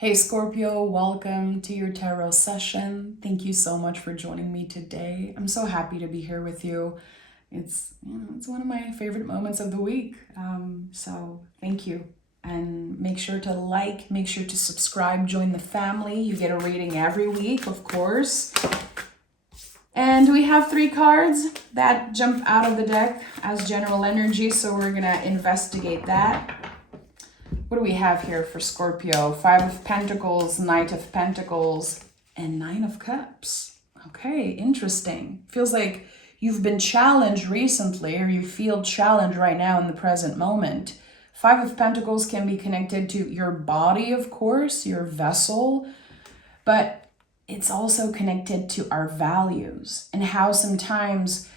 Hey Scorpio, welcome to your tarot session. Thank you so much for joining me today. I'm so happy to be here with you. It's one of my favorite moments of the week. So thank you. And make sure to like, make sure to subscribe, join the family. You get a reading every week, of course. And we have 3 cards that jump out of the deck as general energy, so we're gonna investigate that. What do we have here for Scorpio? 5 of Pentacles, Knight of Pentacles, and 9 of Cups. Okay, interesting. Feels like you've been challenged recently, or you feel challenged right now in the present moment. 5 of Pentacles can be connected to your body, of course, your vessel, but it's also connected to our values and how sometimes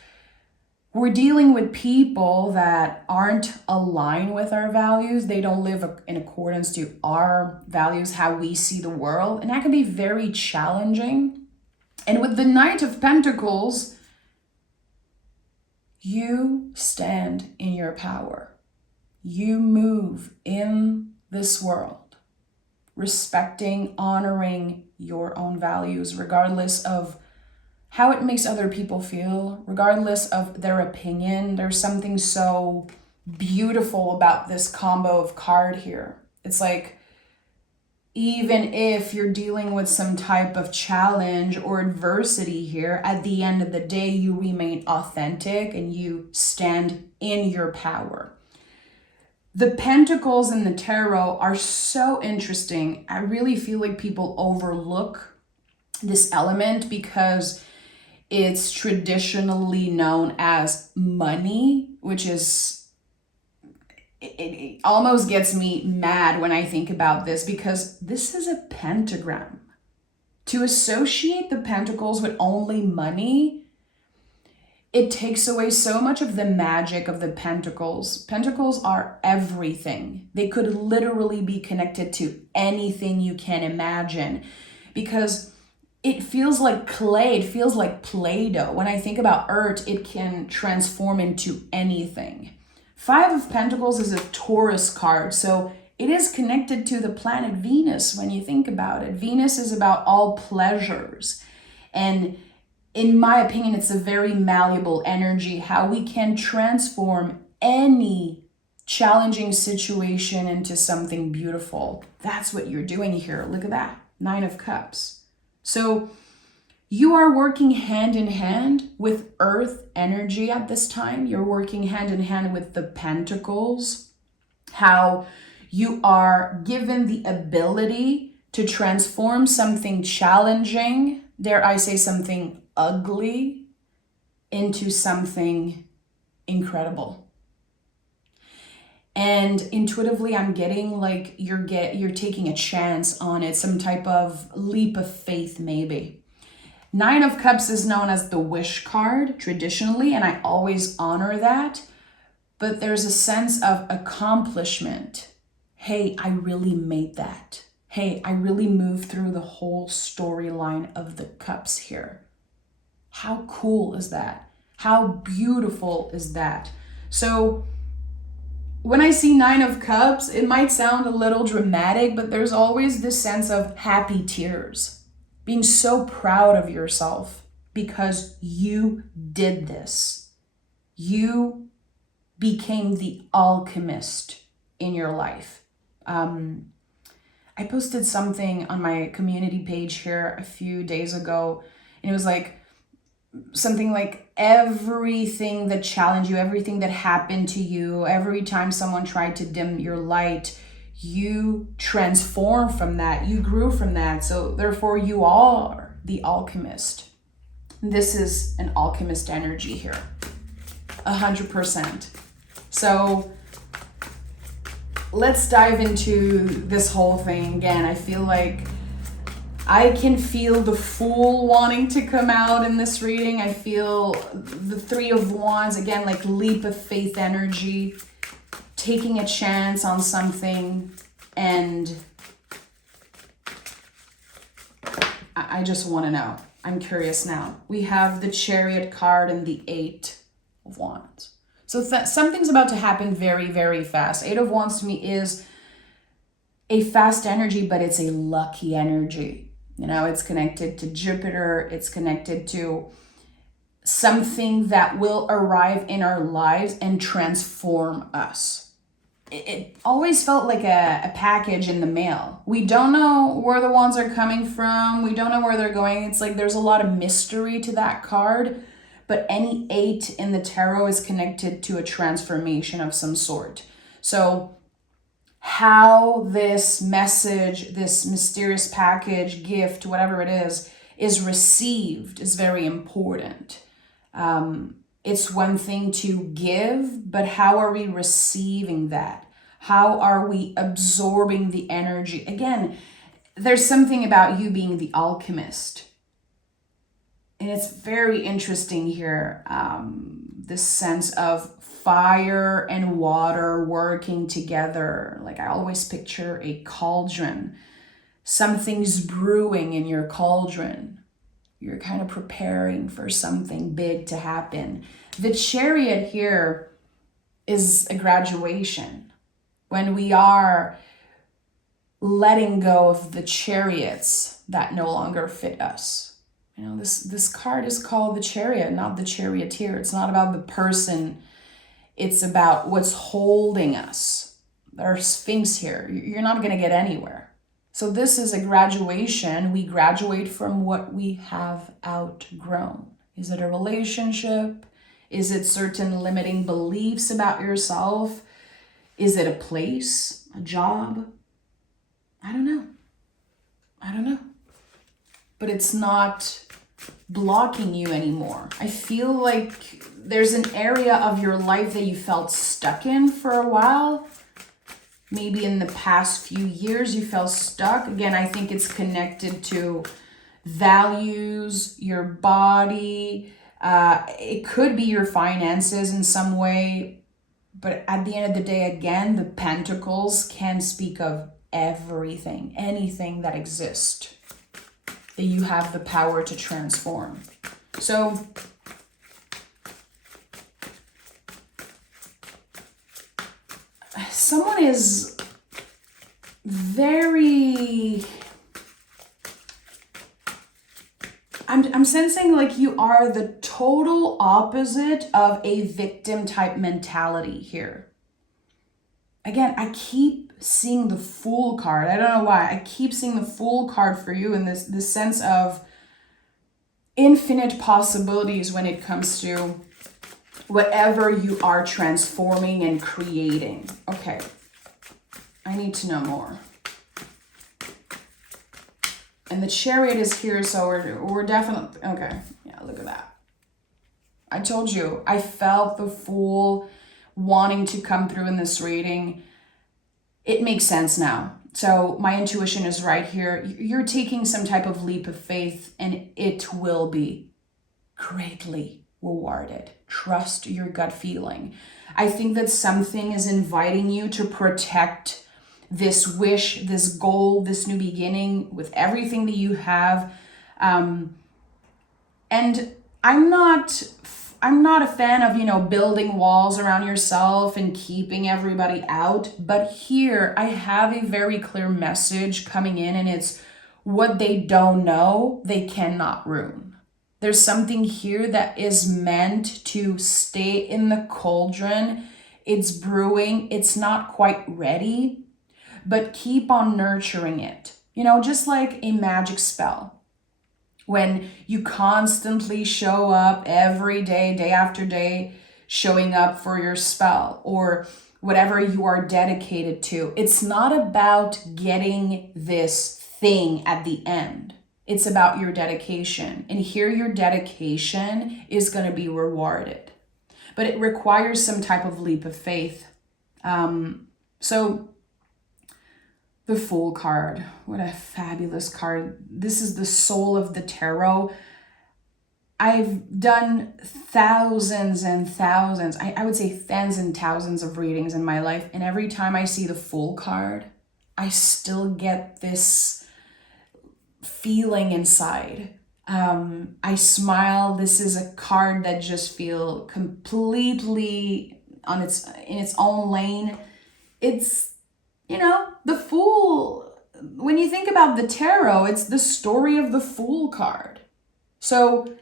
we're dealing with people that aren't aligned with our values. They don't live in accordance to our values, how we see the world. And that can be very challenging. And with the Knight of Pentacles, you stand in your power. You move in this world, respecting, honoring your own values, regardless of how it makes other people feel, regardless of their opinion. There's something so beautiful about this combo of card here. It's like, even if you're dealing with some type of challenge or adversity here, at the end of the day, you remain authentic and you stand in your power. The Pentacles in the tarot are so interesting. I really feel like people overlook this element because it's traditionally known as money, which is, it almost gets me mad when I think about this, because this is a pentagram. To associate the pentacles with only money, it takes away so much of the magic of the pentacles. Pentacles are everything. They could literally be connected to anything you can imagine, because it feels like clay, it feels like Play-Doh. When I think about earth, it can transform into anything. 5 of Pentacles is a Taurus card, so it is connected to the planet Venus when you think about it. Venus is about all pleasures. And in my opinion, it's a very malleable energy, how we can transform any challenging situation into something beautiful. That's what you're doing here. Look at that, 9 of Cups. So you are working hand in hand with earth energy at this time. You're working hand in hand with the pentacles, how you are given the ability to transform something challenging, dare I say something ugly, into something incredible. And intuitively, I'm getting like you're taking a chance on it, some type of leap of faith maybe. 9 of Cups is known as the wish card traditionally, and I always honor that. But there's a sense of accomplishment. Hey, I really made that. Hey, I really moved through the whole storyline of the cups here. How cool is that? How beautiful is that? So when I see 9 of Cups, it might sound a little dramatic, but there's always this sense of happy tears, being so proud of yourself because you did this. You became the alchemist in your life. I posted something on my community page here a few days ago, and it was like, something like everything that challenged you, everything that happened to you, every time someone tried to dim your light, you transformed from that, you grew from that. So therefore you are the alchemist. This is an alchemist energy here, 100%. So let's dive into this whole thing again. I feel like I can feel the Fool wanting to come out in this reading. I feel the 3 of Wands, again, like leap of faith energy, taking a chance on something. And I just want to know. I'm curious now. We have the Chariot card and the 8 of Wands. So something's about to happen very, very fast. 8 of Wands to me is a fast energy, but it's a lucky energy. You know, it's connected to Jupiter. It's connected to something that will arrive in our lives and transform us. It always felt like a package in the mail. We don't know where the wands are coming from. We don't know where they're going. It's like there's a lot of mystery to that card. But any 8 in the tarot is connected to a transformation of some sort. So how this message, this mysterious package, gift, whatever it is received is very important. It's one thing to give, but how are we receiving that? How are we absorbing the energy? Again, there's something about you being the alchemist. And it's very interesting here, this sense of fire and water working together. Like I always picture a cauldron. Something's brewing in your cauldron. You're kind of preparing for something big to happen. The Chariot here is a graduation. When we are letting go of the chariots that no longer fit us. You know, this card is called the Chariot, not the charioteer. It's not about the person. It's about what's holding us. There's Sphinx here. You're not going to get anywhere. So this is a graduation. We graduate from what we have outgrown. Is it a relationship? Is it certain limiting beliefs about yourself? Is it a place, a job? I don't know. But it's not blocking you anymore. I feel like there's an area of your life that you felt stuck in for a while. Maybe in the past few years you felt stuck. Again, I think it's connected to values, your body. It could be your finances in some way. But at the end of the day, again, the Pentacles can speak of everything, anything that exists, that you have the power to transform. So someone is very, I'm sensing like you are the total opposite of a victim type mentality here. Again, I keep seeing the Fool card. I don't know why. I keep seeing the Fool card for you in this sense of infinite possibilities when it comes to whatever you are transforming and creating. Okay, I need to know more. And the Chariot is here, so we're definitely, okay, yeah, look at that. I told you, I felt the Fool wanting to come through in this reading. It makes sense now. So my intuition is right here. You're taking some type of leap of faith and it will be greatly rewarded. Trust your gut feeling. I think that something is inviting you to protect this wish, this goal, this new beginning with everything that you have. And I'm not a fan of, building walls around yourself and keeping everybody out. But here I have a very clear message coming in, and it's what they don't know, they cannot ruin. There's something here that is meant to stay in the cauldron. It's brewing. It's not quite ready, but keep on nurturing it. Just like a magic spell. When you constantly show up every day, day after day, showing up for your spell or whatever you are dedicated to. It's not about getting this thing at the end. It's about your dedication. And here your dedication is going to be rewarded. But it requires some type of leap of faith. So the Fool card, what a fabulous card. This is the soul of the tarot. I've done thousands and thousands, I would say tens and thousands of readings in my life. And every time I see the Fool card, I still get this feeling inside. I smile. This is a card that just feels completely in its own lane. It's the Fool, when you think about the tarot, it's the story of the Fool card. So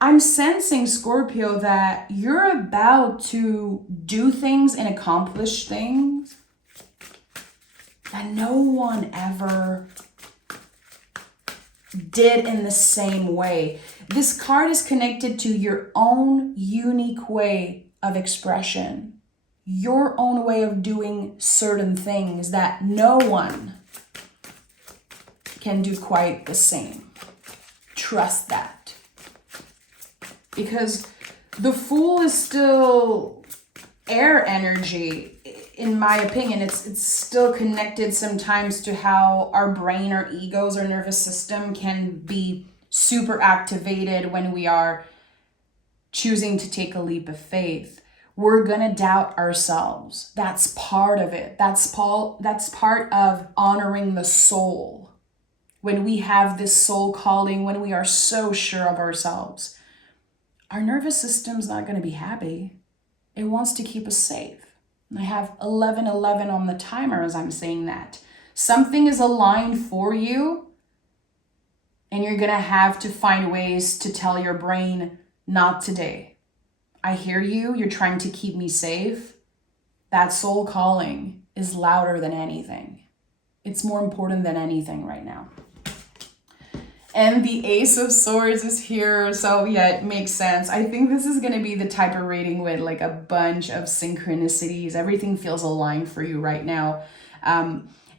I'm sensing, Scorpio, that you're about to do things and accomplish things that no one ever did in the same way. This card is connected to your own unique way of expression, your own way of doing certain things that no one can do quite the same. Trust that. Because the Fool is still air energy. In my opinion, it's still connected sometimes to how our brain, our egos, our nervous system can be super activated when we are choosing to take a leap of faith. We're gonna doubt ourselves. That's part of it. That's part of honoring the soul. When we have this soul calling, when we are so sure of ourselves, our nervous system's not gonna be happy. It wants to keep us safe. I have 1111 on the timer as I'm saying that. Something is aligned for you, and you're gonna have to find ways to tell your brain, not today. I hear you, you're trying to keep me safe. That soul calling is louder than anything. It's more important than anything right now. And the Ace of Swords is here. So yeah, it makes sense. I think this is going to be the type of reading with like a bunch of synchronicities. Everything feels aligned for you right now.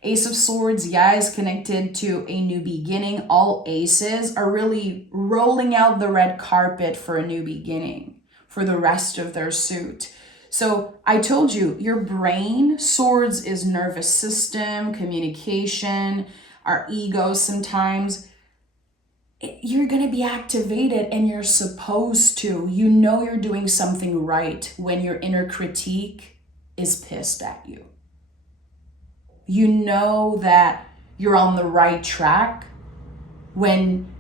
Ace of Swords, yeah, is connected to a new beginning. All aces are really rolling out the red carpet for a new beginning for the rest of their suit. So I told you, your brain, swords is nervous system, communication, our ego sometimes. You're going to be activated and you're supposed to. You know you're doing something right when your inner critique is pissed at you. You know that you're on the right track when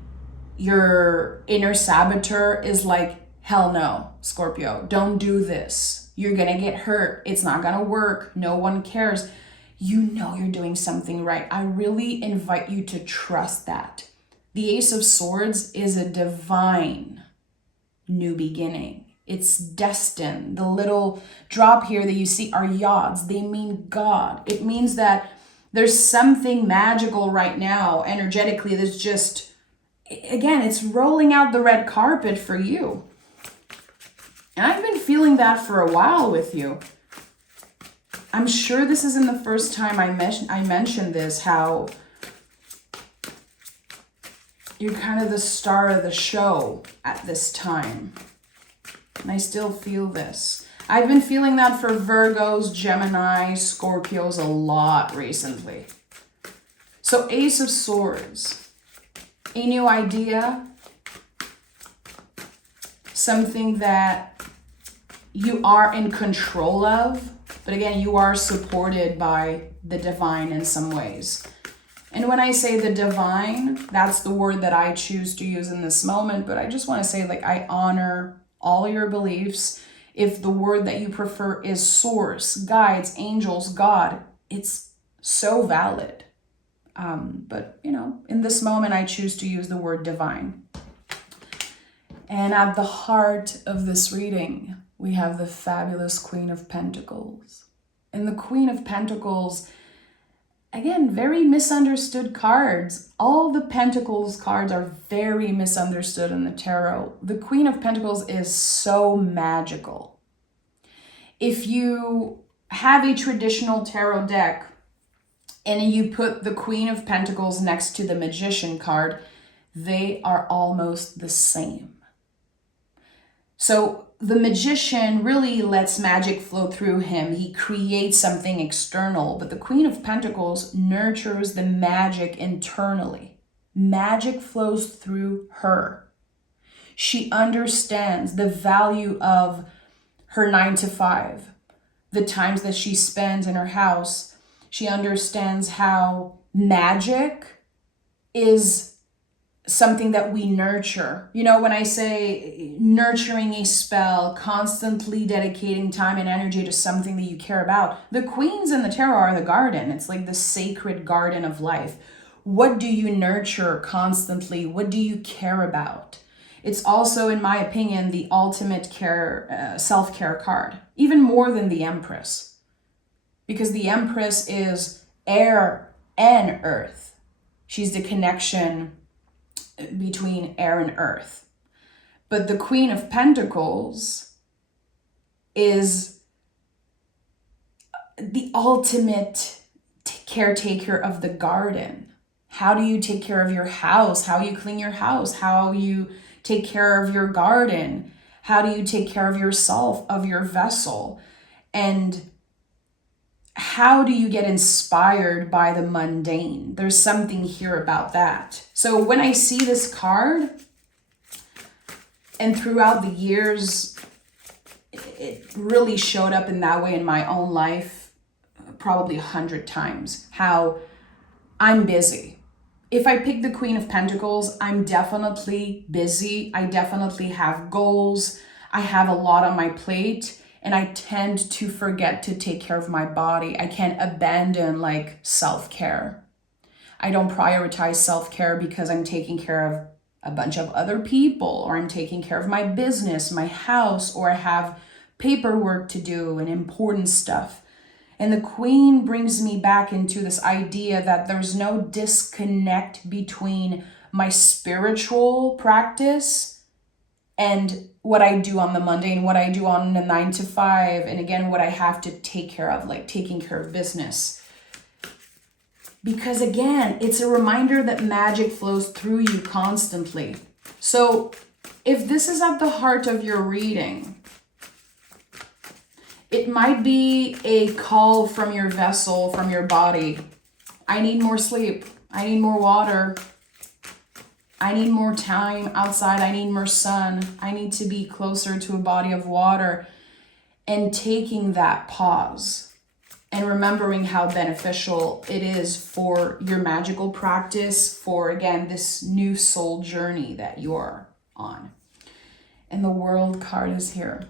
your inner saboteur is like, hell no, Scorpio, don't do this. You're going to get hurt. It's not going to work. No one cares. You know you're doing something right. I really invite you to trust that. The Ace of Swords is a divine new beginning. It's destined. The little drop here that you see are yods. They mean God. It means that there's something magical right now, energetically, that's just, again, it's rolling out the red carpet for you. And I've been feeling that for a while with you. I'm sure this isn't the first time I mentioned this, how you're kind of the star of the show at this time. And I still feel this. I've been feeling that for Virgos, Gemini, Scorpios a lot recently. So Ace of Swords, a new idea, something that you are in control of, but again, you are supported by the divine in some ways. And when I say the divine, that's the word that I choose to use in this moment, but I just want to say, like, I honor all your beliefs. If the word that you prefer is source, guides, angels, God, it's so valid. But, in this moment, I choose to use the word divine. And at the heart of this reading, we have the fabulous Queen of Pentacles. And the Queen of Pentacles, again, very misunderstood cards. All the Pentacles cards are very misunderstood in the tarot. The Queen of Pentacles is so magical. If you have a traditional tarot deck and you put the Queen of Pentacles next to the Magician card, they are almost the same. So the Magician really lets magic flow through him. He creates something external, but the Queen of Pentacles nurtures the magic internally. Magic flows through her. She understands the value of her 9 to 5, the times that she spends in her house. She understands how magic is something that we nurture. You know, when I say nurturing a spell, constantly dedicating time and energy to something that you care about, the queens in the tarot are the garden. It's like the sacred garden of life. What do you nurture constantly? What do you care about? It's also, in my opinion, the ultimate care, self-care card, even more than the Empress, because the Empress is air and earth. She's the connection between air and earth. But the Queen of Pentacles is the ultimate caretaker of the garden. How do you take care of your house? How you clean your house? How you take care of your garden? How do you take care of yourself, of your vessel? And how do you get inspired by the mundane? There's something here about that. So when I see this card, and throughout the years, it really showed up in that way in my own life, probably 100 times, how I'm busy. If I pick the Queen of Pentacles, I'm definitely busy. I definitely have goals. I have a lot on my plate. And I tend to forget to take care of my body. I can't abandon like self-care. I don't prioritize self-care because I'm taking care of a bunch of other people, or I'm taking care of my business, my house, or I have paperwork to do and important stuff. And the Queen brings me back into this idea that there's no disconnect between my spiritual practice and what I do on the mundane, what I do on the 9 to 5, and again, what I have to take care of, like taking care of business. Because again, it's a reminder that magic flows through you constantly. So if this is at the heart of your reading, it might be a call from your vessel, from your body. I need more sleep. I need more water. I need more time outside. I need more sun. I need to be closer to a body of water. And taking that pause and remembering how beneficial it is for your magical practice, for, again, this new soul journey that you're on. And the World card is here.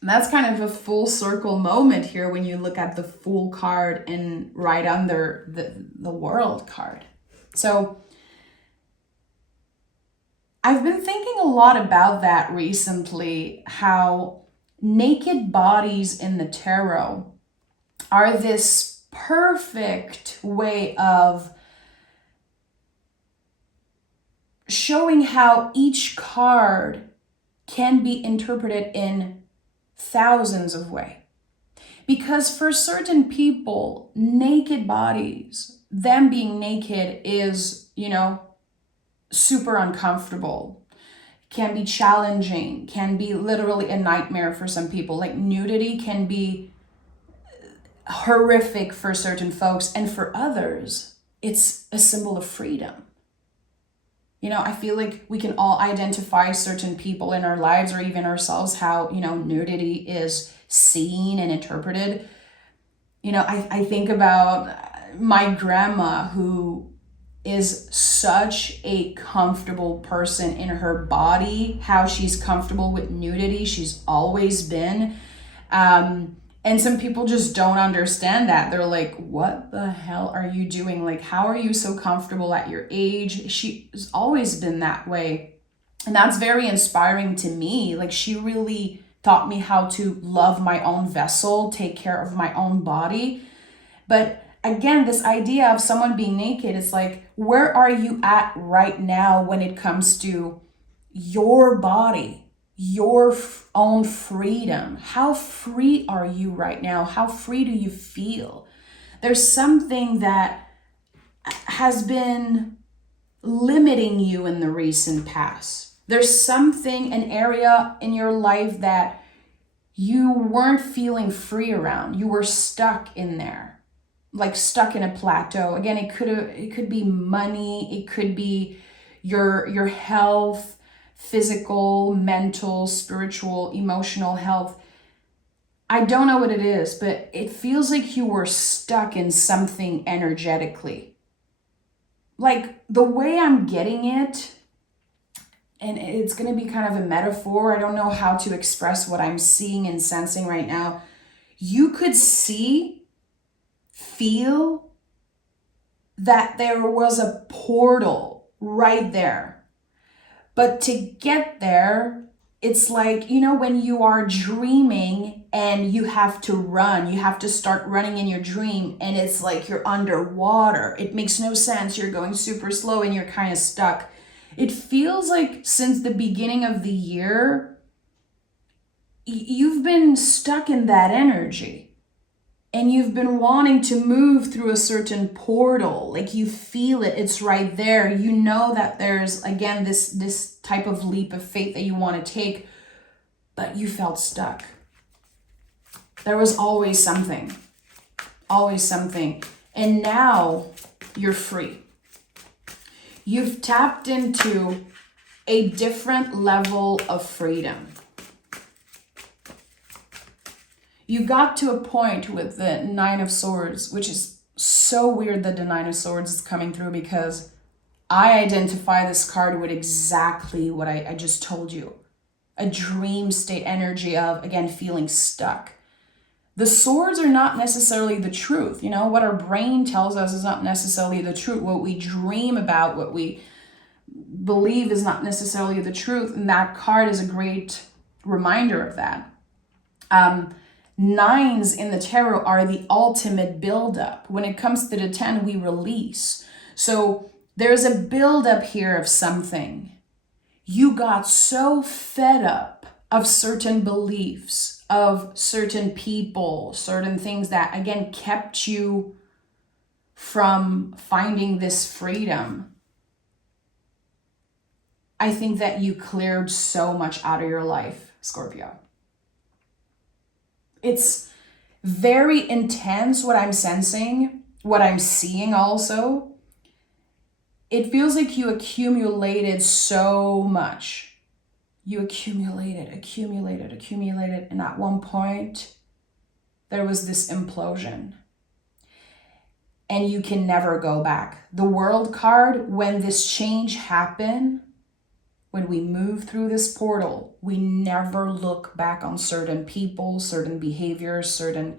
And that's kind of a full circle moment here when you look at the Fool card and right under the World card. So I've been thinking a lot about that recently, how naked bodies in the tarot are this perfect way of showing how each card can be interpreted in thousands of ways. Because for certain people, naked bodies, them being naked is, super uncomfortable, can be challenging, can be literally a nightmare for some people. Like nudity can be horrific for certain folks, and for others, it's a symbol of freedom. I feel like we can all identify certain people in our lives or even ourselves, how, nudity is seen and interpreted. I think about my grandma, who is such a comfortable person in her body, how she's comfortable with nudity. She's always been. And some people just don't understand that. They're like, what the hell are you doing? Like, how are you so comfortable at your age? She's always been that way. And that's very inspiring to me. Like, she really taught me how to love my own vessel, take care of my own body. But again, this idea of someone being naked, it's like, where are you at right now when it comes to your body? Your own freedom. How free are you right now? How free do you feel? There's something that has been limiting you in the recent past. There's something, an area in your life that you weren't feeling free around. You were stuck in there, like stuck in a plateau. Again, it could be money. It could be your health, physical, mental, spiritual, emotional health. I don't know what it is, but it feels like you were stuck in something energetically. like the way I'm getting it, and it's going to be kind of a metaphor. I don't know how to express what I'm seeing and sensing right now. You could feel that there was a portal right there. But to get there, it's like, you know, when you are dreaming and you have to run, you have to start running in your dream and it's like you're underwater. It makes no sense. You're going super slow and you're kind of stuck. It feels like since the beginning of the year, you've been stuck in that energy. And you've been wanting to move through a certain portal. Like you feel it, it's right there. You know that there's, again, this type of leap of faith that you want to take, but you felt stuck. There was always something. And now you're free. You've tapped into a different level of freedom. You got to a point with the Nine of Swords, which is so weird that the Nine of Swords is coming through, because I identify this card with exactly what I just told you. A dream state energy of, again, feeling stuck. The swords are not necessarily the truth. You know, what our brain tells us is not necessarily the truth. What we dream about, what we believe is not necessarily the truth. And that card is a great reminder of that. Nines in the tarot are the ultimate buildup. When it comes to the 10, we release. So there's a buildup here of something. You got so fed up of certain beliefs, of certain people, certain things that, again, kept you from finding this freedom. I think that you cleared so much out of your life, Scorpio. It's very intense what I'm sensing, what I'm seeing also. It feels like you accumulated so much. You accumulated. And at one point, there was this implosion. And you can never go back. The World card, when this change happened, when we move through this portal, we never look back on certain people, certain behaviors, certain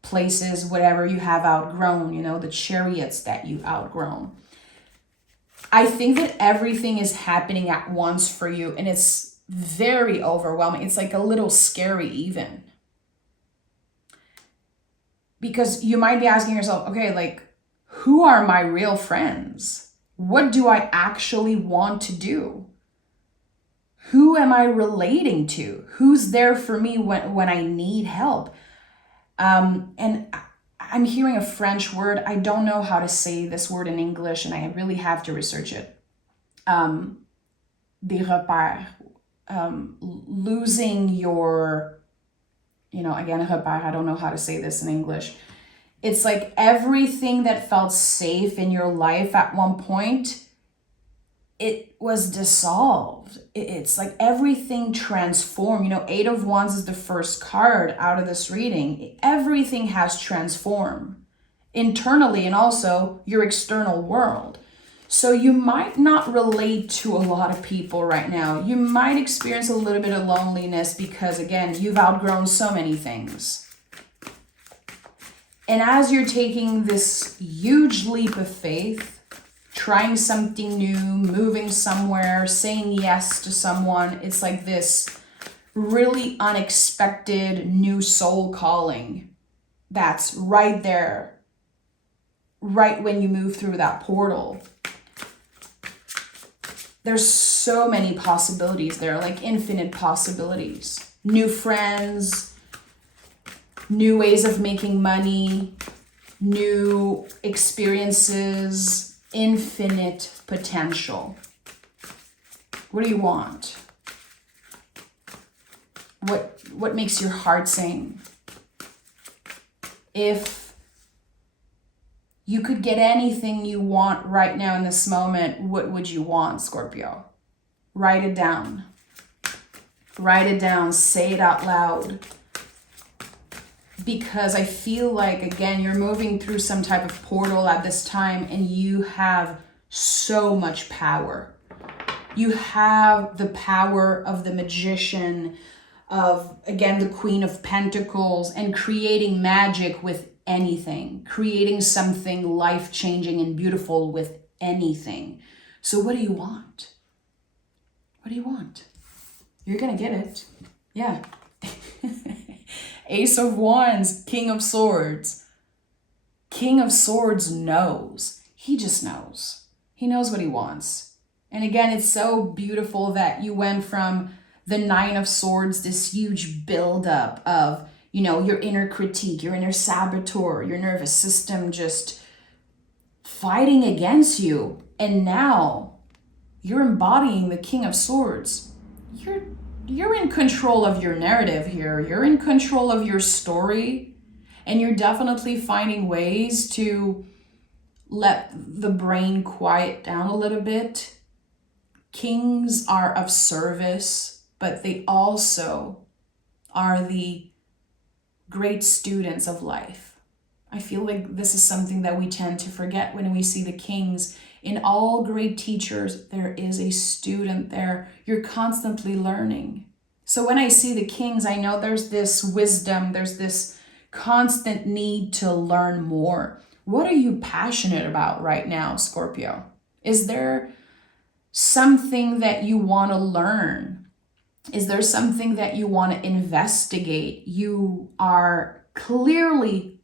places, whatever you have outgrown, you know, the chariots that you outgrown. I think that everything is happening at once for you, and it's very overwhelming. It's like a little scary even. Because you might be asking yourself, okay, like, who are my real friends? What do I actually want to do? Who am I relating to? Who's there for me when I need help? And I'm hearing a French word. I don't know how to say this word in English, and I really have to research it. Des repères. Losing your, you know, again, repère, I don't know how to say this in English. It's like everything that felt safe in your life at one point, it was dissolved. It's like everything transformed. You know, 8 of Wands is the first card out of this reading. Everything has transformed internally and also your external world. So you might not relate to a lot of people right now. You might experience a little bit of loneliness because, again, you've outgrown so many things. And as you're taking this huge leap of faith, trying something new, moving somewhere, saying yes to someone, it's like this really unexpected new soul calling that's right there, right when you move through that portal. There's so many possibilities there, like infinite possibilities. New friends, new ways of making money, new experiences, infinite potential. What do you want? What makes your heart sing? If you could get anything you want right now in this moment, what would you want, Scorpio? Write it down. Write it down. Say it out loud. Because I feel like, again, you're moving through some type of portal at this time and you have so much power. You have the power of the magician, of, again, the Queen of Pentacles, and creating magic with anything, creating something life-changing and beautiful with anything. So what do you want? What do you want? You're gonna get it. Yeah. Ace of Wands, King of Swords. King of Swords knows. He just knows. He knows what he wants. And again, it's so beautiful that you went from the Nine of Swords, this huge buildup of, you know, your inner critique, your inner saboteur, your nervous system just fighting against you. And now you're embodying the King of Swords. You're in control of your narrative here. You're in control of your story. And you're definitely finding ways to let the brain quiet down a little bit. Kings are of service, but they also are the great students of life. I feel like this is something that we tend to forget when we see the kings. In all great teachers, there is a student there. You're constantly learning. So when I see the kings, I know there's this wisdom, there's this constant need to learn more. What are you passionate about right now, Scorpio? Is there something that you want to learn? Is there something that you want to investigate? You are clearly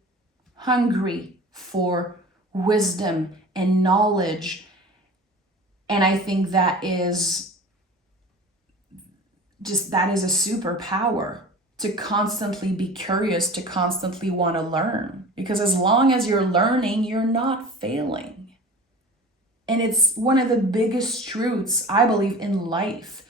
hungry for wisdom and knowledge. And I think that is a superpower, to constantly be curious, to constantly want to learn. Because as long as you're learning, you're not failing. And it's one of the biggest truths, I believe, in life.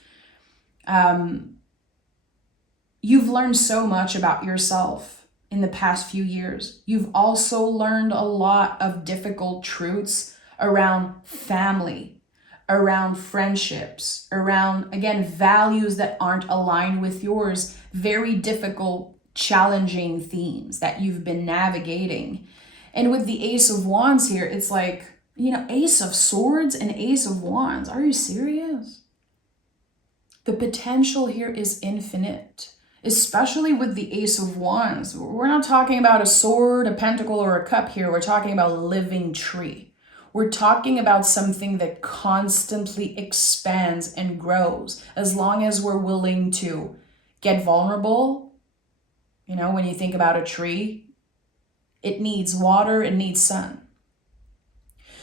You've learned so much about yourself in the past few years. You've also learned a lot of difficult truths around family, around friendships, around, again, values that aren't aligned with yours. Very difficult, challenging themes that you've been navigating. And with the Ace of Wands here, it's like, you know, Ace of Swords and Ace of Wands. Are you serious? The potential here is infinite, especially with the Ace of Wands. We're not talking about a sword, a pentacle, or a cup here. We're talking about a living tree. We're talking about something that constantly expands and grows as long as we're willing to get vulnerable. You know, when you think about a tree, it needs water, it needs sun.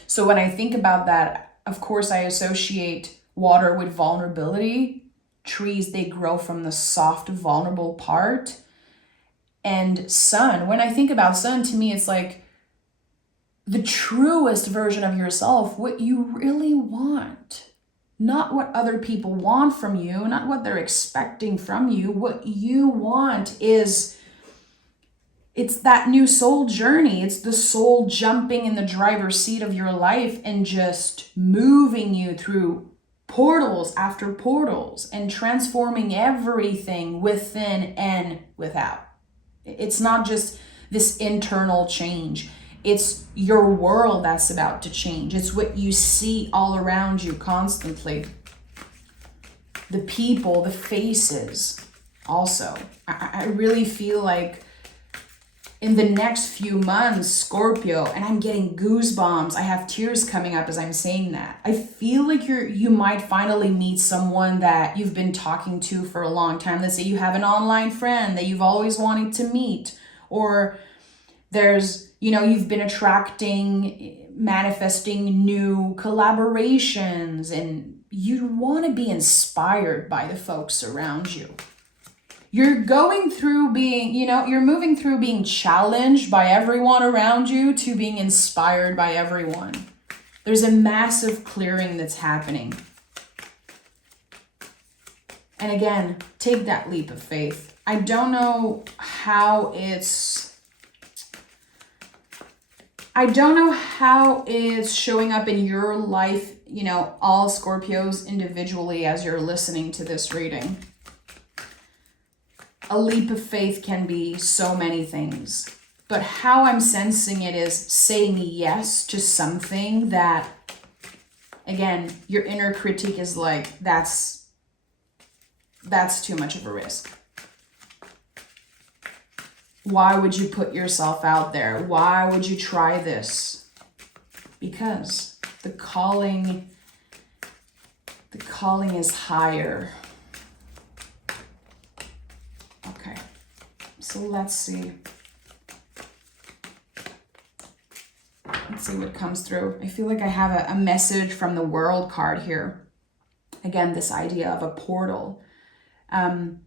So when I think about that, of course, I associate water with vulnerability. Trees, they grow from the soft, vulnerable part. And sun, when I think about sun, to me, it's like the truest version of yourself, what you really want. Not what other people want from you, not what they're expecting from you. What you want is, it's that new soul journey. It's the soul jumping in the driver's seat of your life and just moving you through portals after portals and transforming everything within and without. It's not just this internal change. It's your world that's about to change. It's what you see all around you constantly. The people, the faces also. I really feel like in the next few months, Scorpio, and I'm getting goosebumps. I have tears coming up as I'm saying that. I feel like you might finally meet someone that you've been talking to for a long time. Let's say you have an online friend that you've always wanted to meet, or there's, you know, you've been manifesting new collaborations, and you want to be inspired by the folks around you. You're going through being, you're moving through being challenged by everyone around you to being inspired by everyone. There's a massive clearing that's happening. And again, take that leap of faith. I don't know how it's showing up in your life, all Scorpios individually as you're listening to this reading. A leap of faith can be so many things, but how I'm sensing it is saying yes to something that again, your inner critique is like, that's too much of a risk. Why would you put yourself out there? Why would you try this? Because the calling is higher. Okay, so let's see. Let's see what comes through. I feel like I have a message from the World card here. Again, this idea of a portal. And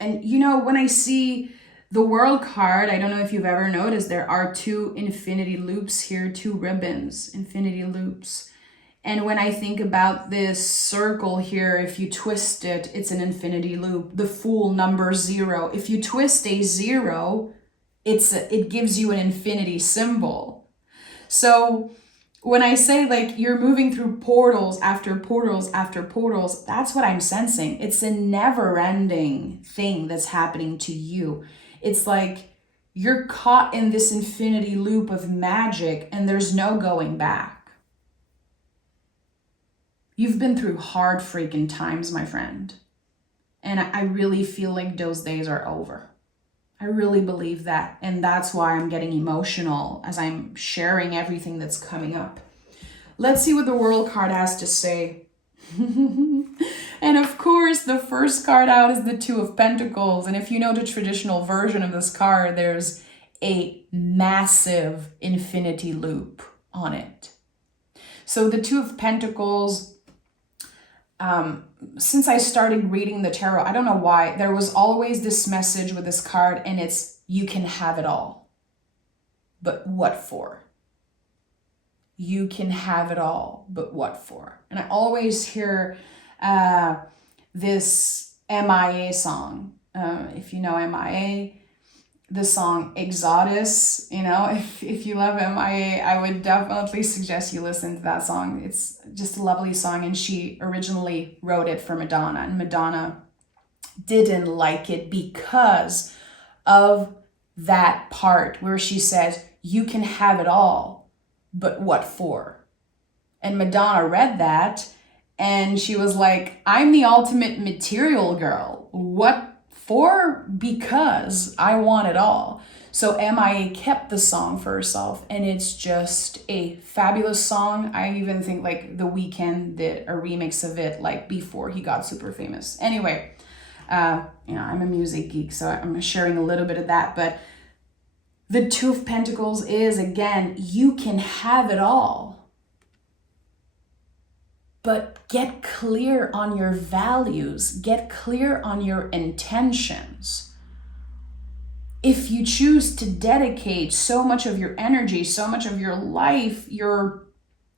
you know, when I see the World card, I don't know if you've ever noticed, there are 2 infinity loops here, 2 ribbons, infinity loops. And when I think about this circle here, if you twist it, it's an infinity loop. The Fool, number 0. If you twist a 0, it gives you an infinity symbol. So when I say like you're moving through portals after portals after portals, that's what I'm sensing. It's a never-ending thing that's happening to you. It's like you're caught in this infinity loop of magic and there's no going back. You've been through hard freaking times, my friend. And I really feel like those days are over. I really believe that. And that's why I'm getting emotional as I'm sharing everything that's coming up. Let's see what the World card has to say. And of course, the first card out is the 2 of Pentacles. And if you know the traditional version of this card, there's a massive infinity loop on it. So the 2 of Pentacles, since I started reading the tarot, I don't know why, there was always this message with this card, and it's, you can have it all. But what for? You can have it all, but what for? And I always hear this MIA song. If you know MIA, the song Exodus, you know, if you love MIA, I would definitely suggest you listen to that song. It's just a lovely song, and she originally wrote it for Madonna, and Madonna didn't like it because of that part where she says, you can have it all, but what for? And Madonna read that and she was like, I'm the ultimate material girl. What for? Because I want it all. So MIA kept the song for herself, and it's just a fabulous song. I even think like The Weeknd did a remix of it like before he got super famous. Anyway, you know, I'm a music geek, so I'm sharing a little bit of that. But the 2 of Pentacles is, again, you can have it all. But get clear on your values. Get clear on your intentions. If you choose to dedicate so much of your energy, so much of your life, you're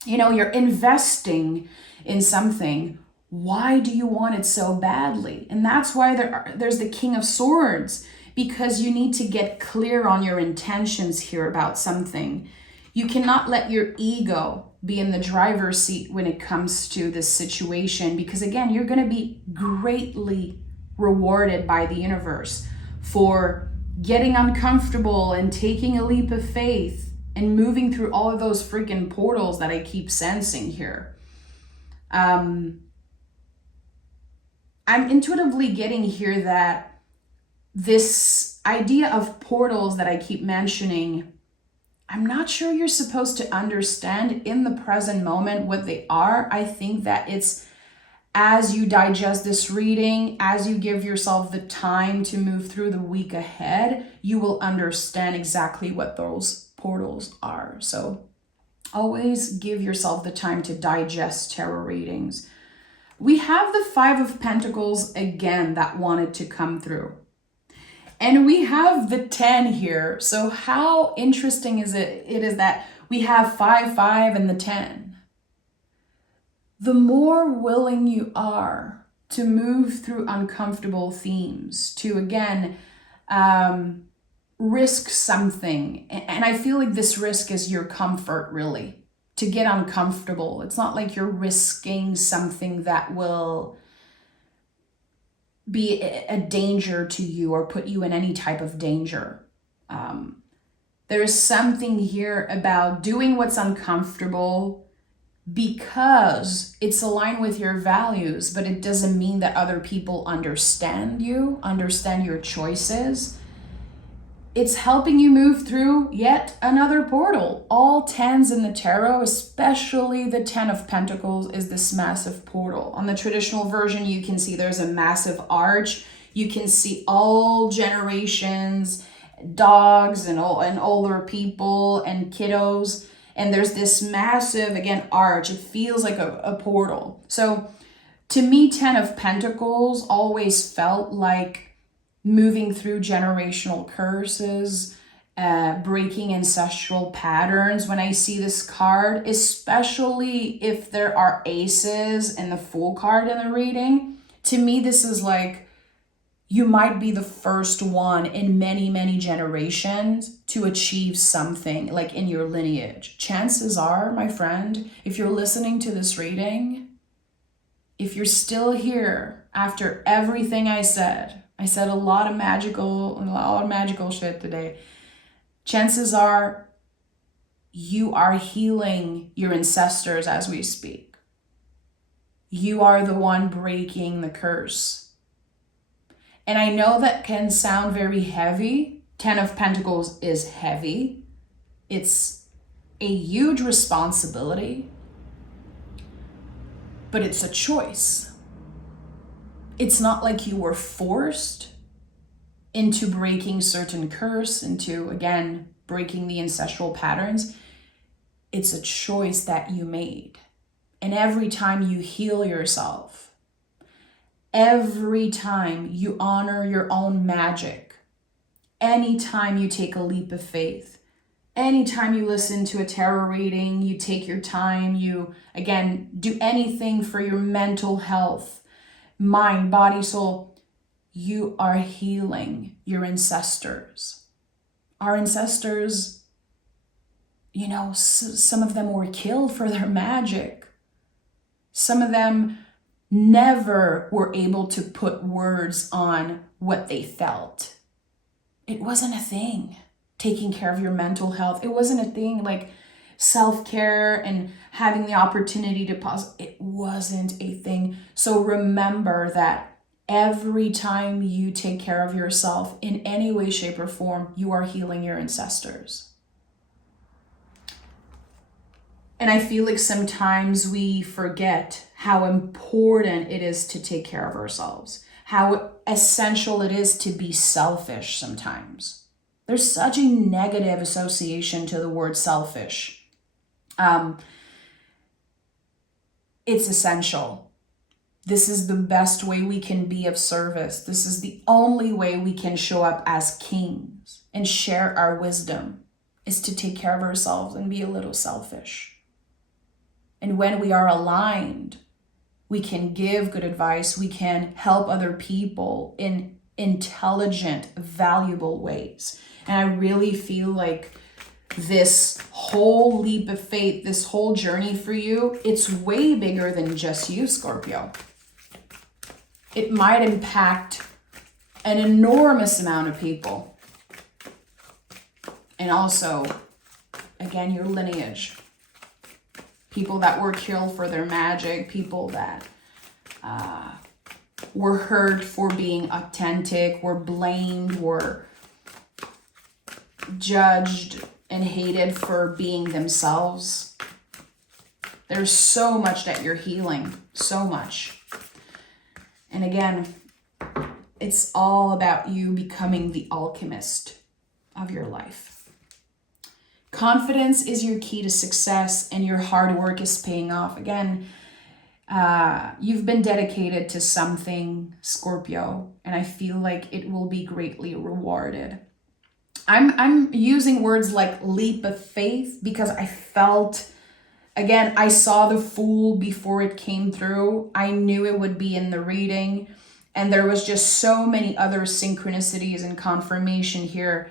investing in something, why do you want it so badly? And that's why there's the King of Swords, because you need to get clear on your intentions here about something. You cannot let your ego be in the driver's seat when it comes to this situation, because again, you're going to be greatly rewarded by the universe for getting uncomfortable and taking a leap of faith and moving through all of those freaking portals that I keep sensing here. I'm intuitively getting here that this idea of portals that I keep mentioning, I'm not sure you're supposed to understand in the present moment what they are. I think that it's as you digest this reading, as you give yourself the time to move through the week ahead, you will understand exactly what those portals are. So always give yourself the time to digest tarot readings. We have the 5 of Pentacles again that wanted to come through. And we have the 10 here. So how interesting is it is that we have 5, 5 and the 10. The more willing you are to move through uncomfortable themes, to again, risk something. And I feel like this risk is your comfort, really, to get uncomfortable. It's not like you're risking something that will be a danger to you or put you in any type of danger. There's something here about doing what's uncomfortable because it's aligned with your values, but it doesn't mean that other people understand you, understand your choices. It's helping you move through yet another portal. All tens in the tarot, especially the 10 of Pentacles, is this massive portal. On the traditional version, you can see there's a massive arch. You can see all generations, dogs and older people and kiddos. And there's this massive, again, arch. It feels like a portal. So to me, 10 of Pentacles always felt like moving through generational curses, breaking ancestral patterns. When I see this card, especially if there are aces and the Fool card in the reading, to me, this is like you might be the first one in many, many generations to achieve something like in your lineage. Chances are, my friend, if you're listening to this reading, if you're still here after everything I said a lot of magical shit today. Chances are you are healing your ancestors as we speak. You are the one breaking the curse. And I know that can sound very heavy. 10 of Pentacles is heavy. It's a huge responsibility, but it's a choice. It's not like you were forced into breaking certain curse, into, again, breaking the ancestral patterns. It's a choice that you made. And every time you heal yourself, every time you honor your own magic, anytime you take a leap of faith, anytime you listen to a tarot reading, you take your time, you, again, do anything for your mental health, mind, body, soul, you are healing your ancestors. Our ancestors, you know, some of them were killed for their magic. Some of them never were able to put words on what they felt. It wasn't a thing. Taking care of your mental health, it wasn't a thing. Like self-care and having the opportunity to pause, it wasn't a thing. So remember that every time you take care of yourself in any way, shape, or form, you are healing your ancestors. And I feel like sometimes we forget how important it is to take care of ourselves, how essential it is to be selfish sometimes. There's such a negative association to the word selfish. It's essential. This is the best way we can be of service. This is the only way we can show up as kings and share our wisdom, is to take care of ourselves and be a little selfish. And when we are aligned, we can give good advice. We can help other people in intelligent, valuable ways. And I really feel like this whole leap of faith, this whole journey for you, it's way bigger than just you, Scorpio. It might impact an enormous amount of people. And also, again, your lineage. People that were killed for their magic, people that were hurt for being authentic, were blamed, were judged and hated for being themselves. There's so much that you're healing, so much. And again, it's all about you becoming the alchemist of your life. Confidence is your key to success, and your hard work is paying off. Again, you've been dedicated to something, Scorpio, and I feel like it will be greatly rewarded. I'm using words like leap of faith because I felt, again, I saw the Fool before it came through. I knew it would be in the reading, and there was just so many other synchronicities and confirmation here.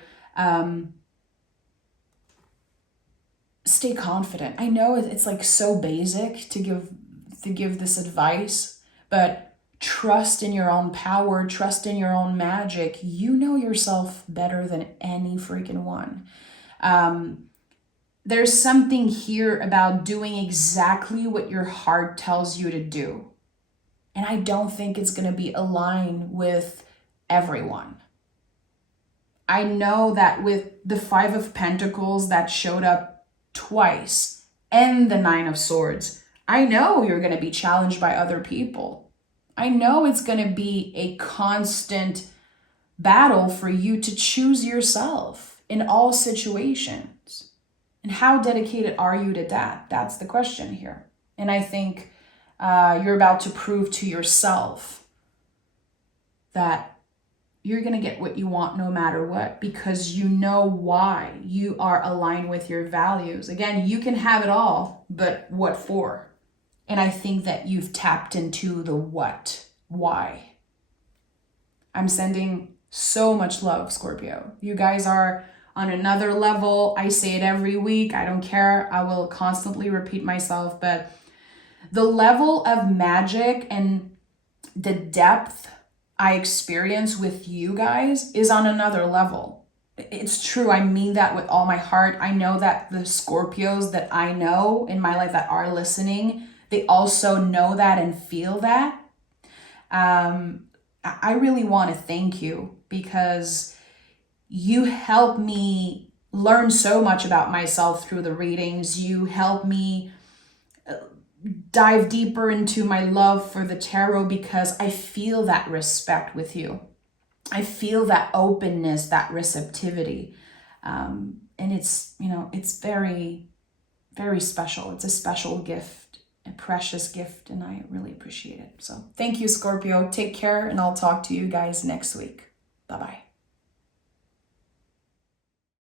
Stay confident. I know it's like so basic to give this advice, but trust in your own power, trust in your own magic. You know yourself better than any freaking one. There's something here about doing exactly what your heart tells you to do. And I don't think it's going to be aligned with everyone. I know that with the Five of Pentacles that showed up twice and the Nine of Swords, I know you're going to be challenged by other people. I know it's going to be a constant battle for you to choose yourself in all situations. And how dedicated are you to that? That's the question here. And I think you're about to prove to yourself that you're going to get what you want no matter what, because you know why. You are aligned with your values. Again, you can have it all, but what for? And I think that you've tapped into the what, why. I'm sending so much love, Scorpio. You guys are on another level. I say it every week. I don't care. I will constantly repeat myself, but the level of magic and the depth I experience with you guys is on another level. It's true. I mean that with all my heart. I know that the Scorpios that I know in my life that are listening, they also know that and feel that. I really want to thank you because you help me learn so much about myself through the readings. You help me dive deeper into my love for the tarot because I feel that respect with you. I feel that openness, that receptivity. And it's, it's very, very special. It's a special gift, a precious gift, and I really appreciate it. So thank you, Scorpio. Take care, and I'll talk to you guys next week. Bye-bye.